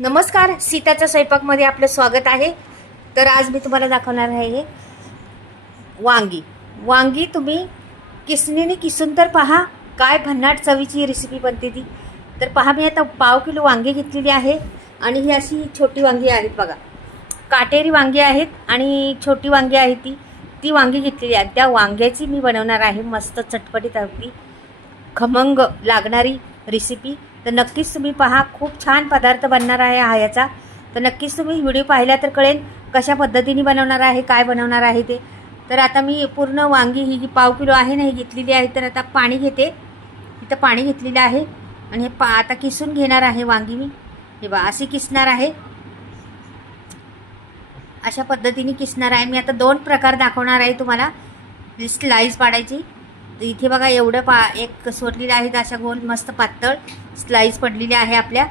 नमस्कार, सीताच्या स्वयंपाकमध्ये आपलं स्वागत आहे. तर आज मी तुम्हाला दाखवणार आहे वांगी. वांगी तुम्ही किसणीने किसून तर पहा काय भन्नाट चवीची रेसिपी बनते ती. तर पहा, मी आता 1/2 किलो वांगी घेतलेली आहे आणि ही अशी छोटी वांगी आहेत बघा. काटेरी वांगी आहेत आणि छोटी वांगी आहे ती वांगी घेतलेली आहे. त्या वांग्याची मी बनवणार आहे मस्त चटपटीत अगदी खमंग लागणारी रेसिपी. तर नक्कीच तुम्ही पहा, खूप छान पदार्थ बनणार आहे हा याचा. तर नक्कीच तुम्ही व्हिडिओ पाहिला तर कळेल कशा पद्धतीने बनवणार आहे, काय बनवणार आहे ते. तर आता मी पूर्ण वांगी ही 1/2 किलो आहे ना, ही घेतलेली आहे. तर आता पाणी घेते, इथं पाणी घेतलेलं आहे आणि हे आता किसून घेणार आहे वांगी मी. हे बा अशी किसणार आहे, अशा पद्धतीने किसणार आहे मी. आता 2 प्रकार दाखवणार आहे तुम्हाला स्लाईस पाडायची. इथे बघा एवढं एक सोडलेलं आहे, अशा गोल मस्त पातळ स्लाईस पडलेली आहे आपल्या.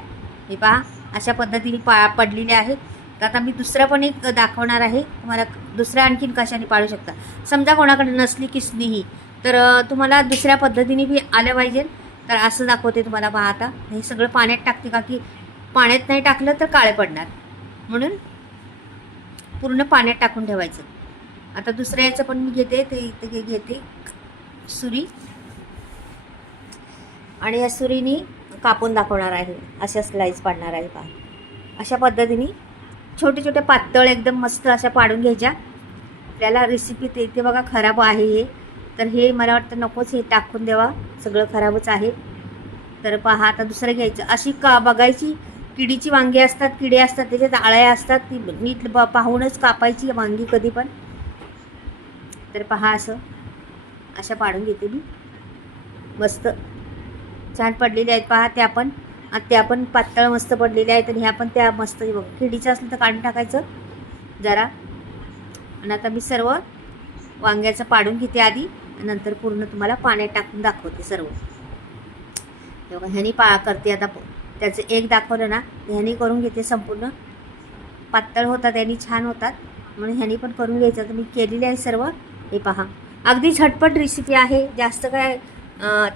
हे पहा अशा पद्धतीने पडलेले आहे. तर आता मी दुसरं पण एक दाखवणार आहे तुम्हाला. दुसऱ्या आणखीन कशाने पाडू शकता. समजा कोणाकडे नसली किसणी ही, तर तुम्हाला दुसऱ्या पद्धतीने बी आलं पाहिजे. तर असं दाखवते तुम्हाला. पहा आता हे सगळं पाण्यात टाकते, का की पाण्यात नाही टाकलं तर काळे पडणार, म्हणून पूर्ण पाण्यात टाकून ठेवायचं. आता दुसऱ्या याचं पण मी घेते. ते इथे घेते सुरी आणि या सुरीने कापून दाखवणार आहे. अशा स्लाईस पाडणार आहे. पहा अशा पद्धतीने छोटे छोटे पातळ एकदम मस्त अशा पाडून घ्यायच्या. आपल्याला रेसिपी ते इथे बघा खराब आहे हे, तर हे मला वाटतं नकोच, हे टाकून द्यावा, सगळं खराबच आहे. तर पहा आता दुसरं घ्यायचं. अशी बघायची किडीची वांगी असतात, किडे असतात, त्याच्यात आळ्या असतात, ती नीट पाहूनच कापायची वांगी कधी पण. तर पहा असं अशा पाडून घेते मी. मस्त छान पडलेले आहेत पहा. त्या पण पातळ मस्त पडलेल्या आहेत आणि ह्या पण त्या मस्त. बघ किडीचं असलं तर काढून टाकायचं जरा. आणि आता मी सर्व वांग्याचं पाडून घेते आधी, नंतर पूर्ण तुम्हाला पाण्यात टाकून दाखवते सर्व. बघा ह्यानी करते आता. त्याचं एक दाखवलं ना, ह्यानी करून घेते संपूर्ण. पातळ होतात ह्यानी, छान होतात, म्हणून ह्यानी पण करून घ्यायचं. तर मी केलेले आहे सर्व. हे पहा अगदी झटपट रेसिपी आहे. जास्त काय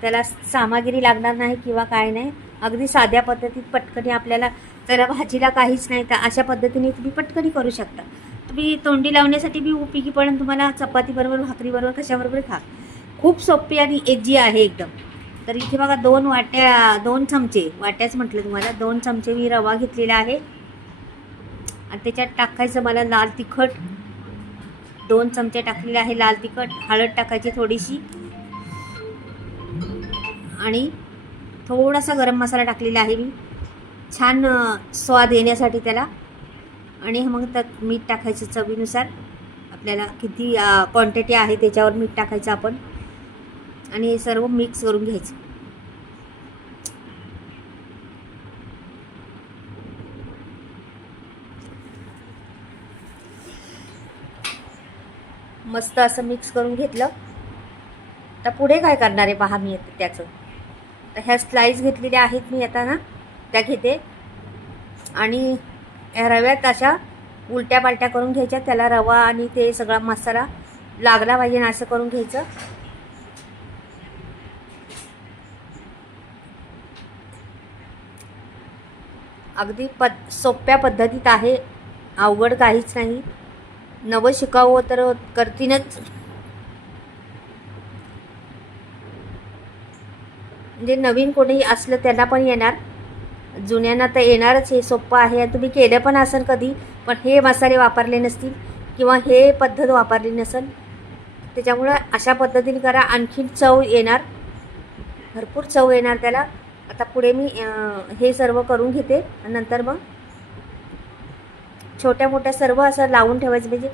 त्याला सामग्री लागणार नाही किंवा काय नाही. अगदी साध्या पद्धतीत पटकनी आपल्याला, त्याला भाजीला काहीच नाही, तर अशा पद्धतीने तुम्ही पटकनी करू शकता. तुम्ही तोंडी लावण्यासाठी बी उपयोगी पण तुम्हाला चपातीबरोबर, भाकरीबरोबर, कशाबरोबर खा. खूप सोपी आणि इझी आहे एकदम. तर इथे बघा 2 चमचे, वाट्याच म्हटलं तुम्हाला, 2 चमचे मी रवा घेतलेला आहे आणि त्याच्यात टाकायचं मला लाल तिखट. 2 चमचे टाकलेले आहे लाल तिखट. हळद टाकायची थोडीशी आणि थोडासा गरम मसाला टाकलेला आहे मी, छान स्वाद येण्यासाठी त्याला. आणि मग त्यात मीठ टाकायचं चवीनुसार. आपल्याला किती क्वांटिटी आहे त्याच्यावर मीठ टाकायचं आपण. आणि हे सर्व मिक्स करून घ्यायचं. मस्त असं मिक्स करून घेतलं. तर पुढे काय करणार आहे पहा मी त्याचं. तर ह्या स्लाईस घेतलेल्या आहेत मी आता ना, त्या घेते आणि रव्यात अशा उलट्या पालट्या करून घ्यायच्या. त्याला रवा आणि ते सगळा मसाला लागला पाहिजे ना, असं करून घ्यायचं. अगदी सोप्या पद्धतीत आहे, अवघड काहीच नाही. नवं शिकावं तर करतीनच. म्हणजे नवीन कोणी असलं त्याला पण येणार, जुन्यांना तर येणारच. हे सोपं आहे आणि तुम्ही केलं पण असेल कधी, पण हे मसाले वापरले नसतील किंवा हे पद्धत वापरली नसेल, त्याच्यामुळं अशा पद्धतीने करा. आणखीन चव येणार, भरपूर चव येणार त्याला. आता पुढे मी हे सर्व करून घेते आणि नंतर मग छोट्या मोठ्या सर्व असं लावून ठेवायचं. म्हणजे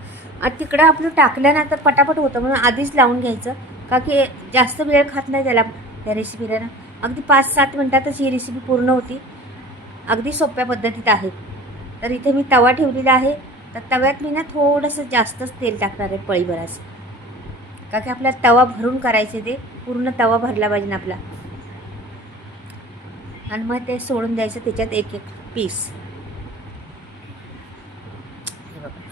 तिकडं आपलं टाकल्यानंतर पटापट होतं, म्हणून आधीच लावून घ्यायचं. का की जास्त वेळ खात नाही त्याला, त्या रेसिपीला ना. अगदी 5-7 मिनटातच ही रेसिपी पूर्ण होती. अगदी सोप्या पद्धतीत आहे. तर इथे मी तवा ठेवलेला आहे. तर तव्यात मी ना थोडंसं जास्तच तेल टाकणार आहे, पळीभर असं. का की आपल्याला तवा भरून करायचे, ते पूर्ण तवा भरला पाहिजे ना आपला. आणि मग ते सोडून द्यायचं त्याच्यात एक पीस.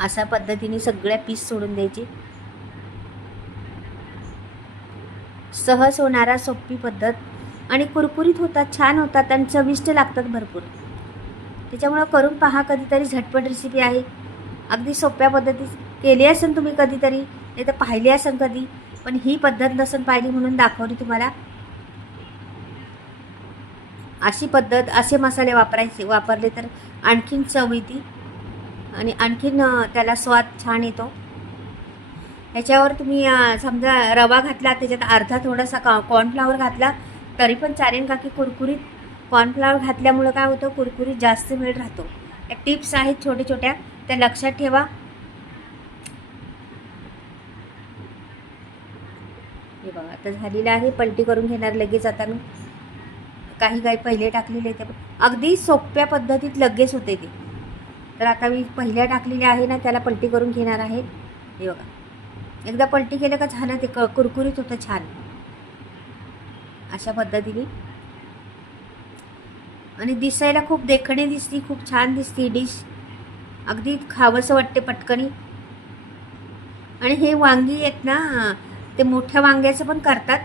अशा पद्धतीने सगळ्या पीस सोडून द्यायचे. सहज होणारा सोपी पद्धत आणि कुरकुरीत होतात, छान होतात आणि चविष्ट लागतात भरपूर. त्याच्यामुळं करून पहा कधीतरी. झटपट रेसिपी आहे, अगदी सोप्या पद्धतीत. केली असेल तुम्ही कधीतरी, नाही तर पाहिली असेल कधी, पण ही पद्धत नसेल पाहिली म्हणून दाखवली तुम्हाला. अशी पद्धत, असे मसाले वापरले तर आणखीन चव येते आणि आणखीन त्याला स्वाद छान येतो. ह्याच्यावर तुम्ही समजा रवा घातला, त्याच्यात अर्धा थोडासा कॉर्नफ्लॉवर घातला तरी पण चालेल, का की कुरकुरीत कॉर्नफ्लॉवर घातल्यामुळं काय होतं, कुरकुरीत जास्त वेळ राहतो. या टिप्स आहेत छोट्या छोट्या, त्या लक्षात ठेवा. हे बघा आता झालेलं आहे. पलटी करून घेणार लगेच. आता मी काही पहिले टाकलेले ते अगदी सोप्या पद्धतीत लगेच होते ते. तर आता मी पहिल्या टाकलेले आहे ना, त्याला पलटी करून घेणार आहे. हे बघा, एकदा पलटी केलं का झालं, ते कुरकुरीत होतं छान अशा पद्धतीने. आणि दिसायला खूप देखणी दिसती, खूप छान दिसती डिश. अगदी खावंसं वाटते पटकनी. आणि हे वांगी आहेत ना, ते मोठ्या वांग्याचं पण करतात,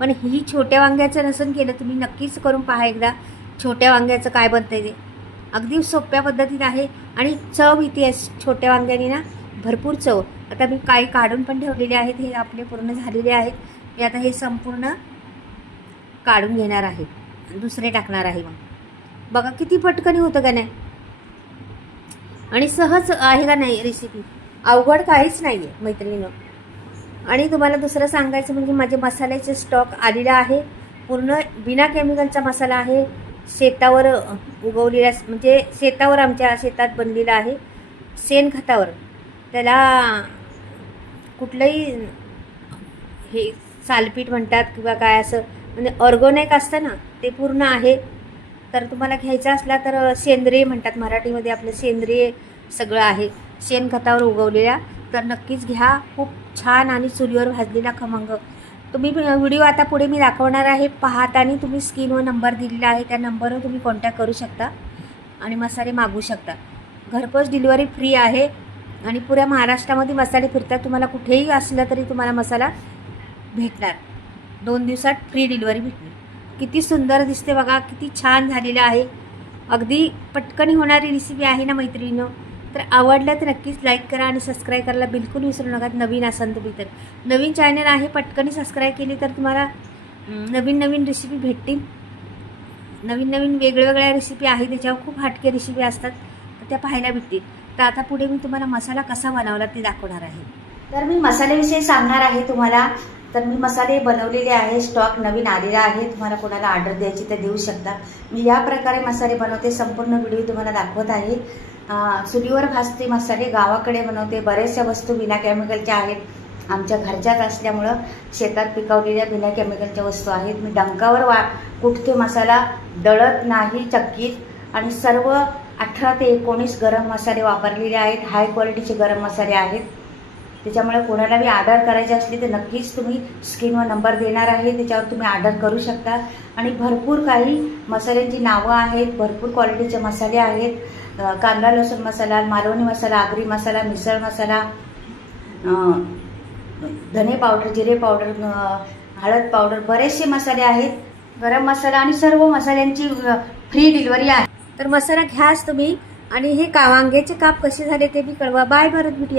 पण ही छोट्या वांग्याचं नसून केलं तुम्ही नक्कीच करून पहा एकदा. छोट्या वांग्याचं काय बनतं ते अगदी सोप्या पद्धतीत आहे आणि चव येते छोट्या वांग्याने ना, भरपूर चव. आता मी काही काढून पण ठेवलेले आहेत, हे आपले पूर्ण झालेले आहेत. मी आता हे संपूर्ण काढून घेणार आहे, दुसरे टाकणार आहे. मग बघा किती पटकन होतं का नाही, आणि सहज आहे का नाही रेसिपी. अवघड काहीच नाही आहे मैत्रिणीनं. आणि तुम्हाला दुसरं सांगायचं म्हणजे माझे मसाल्याचे स्टॉक आलेला आहे, पूर्ण बिना केमिकलचा मसाला आहे. शेतावर उगवलेला, म्हणजे शेतावर, आमच्या शेतात बनलेला आहे, शेणखतावर. त्याला कुठलंही हे सालपीठ म्हणतात किंवा काय असं, म्हणजे ऑर्गॅनिक असतं ना, ते पूर्ण आहे. तर तुम्हाला घ्यायचं असला तर सेंद्रिय म्हणतात मराठीमध्ये, आपलं सेंद्रिय सगळं आहे, शेणखतावर उगवलेल्या. तर नक्कीच घ्या, खूप छान आणि चुलीवर भाजलेला खमंग. तुम्ही व्हिडिओ आता पुढे मी दाखवणार आहे, पाहताना तुम्ही स्क्रीनवर नंबर दिलेला आहे, त्या नंबरवर तुम्ही कॉन्टॅक्ट करू शकता आणि मसाले मागवू शकता. घरपोच डिलिव्हरी फ्री आहे आणि पुऱ्या महाराष्ट्रामध्ये मसाले फिरतात. तुम्हाला कुठेही असलं तरी तुम्हाला मसाला भेटणार. 2 दिवसात फ्री डिलिव्हरी भेटणार. किती सुंदर दिसते बघा, किती छान झालेलं आहे. अगदी पटकन होणारी रेसिपी आहे ना मैत्रिणीनं. तर आवडलं तर नक्कीच लाईक करा आणि सबस्क्राईब करायला बिलकुल विसरू नका. नवीन असाल तुम्ही तर, नवीन चॅनल आहे, पटकन सबस्क्राईब केली तर तुम्हाला नवीन नवीन रेसिपी भेटतील. नवीन नवीन वेगवेगळ्या रेसिपी आहे, त्याच्यावर खूप हटके रेसिपी असतात, तर त्या पाहायला भेटतील. तर आता पुढे मी तुम्हाला मसाला कसा बनवला ते दाखवणार आहे. तर मी मसाल्याविषयी सांगणार आहे तुम्हाला. तर मी मसाले बनवलेले आहे, स्टॉक नवीन आलेला आहे. तुम्हाला कोणाला ऑर्डर द्यायची तर देऊ शकता. मी या प्रकारे मसाले बनवते, संपूर्ण व्हिडिओ तुम्हाला दाखवत आहे. चुलीवर भाजते मसाले, गावाकडे बनवते. बऱ्याचशा वस्तू बिना केमिकलच्या आहेत, आमच्या घरच्याच असल्यामुळं शेतात पिकवलेल्या बिना केमिकलच्या वस्तू आहेत. मी डंकावर कुठते मसाला दळत नाही चक्कीत. आणि सर्व 18 ते 19 गरम मसाले वापरलेले आहेत, हाय क्वालिटीचे गरम मसाले आहेत. त्याच्यामुळे कोणाला बी ऑर्डर करायची असली तर नक्कीच तुम्ही स्क्रीनवर नंबर देणार आहे, त्याच्यावर तुम्ही ऑर्डर करू शकता. आणि भरपूर काही मसाल्यांची नावं आहेत, भरपूर क्वालिटीचे मसाले आहेत. कांदा लसूण मसाला, मालवणी मसाला, आगरी मसाला, मिसळ मसाला, धने पावडर, जिरे पावडर, हळद पावडर, बरेचसे मसाले आहेत. गरम मसाला आणि सर्व मसाल्यांची फ्री डिलिव्हरी आहे. तर मसाला घ्याच तुम्ही. आणि हे वांग्याचे काप कसे झाले ते बी कळवा. बाय, परत भेटूया.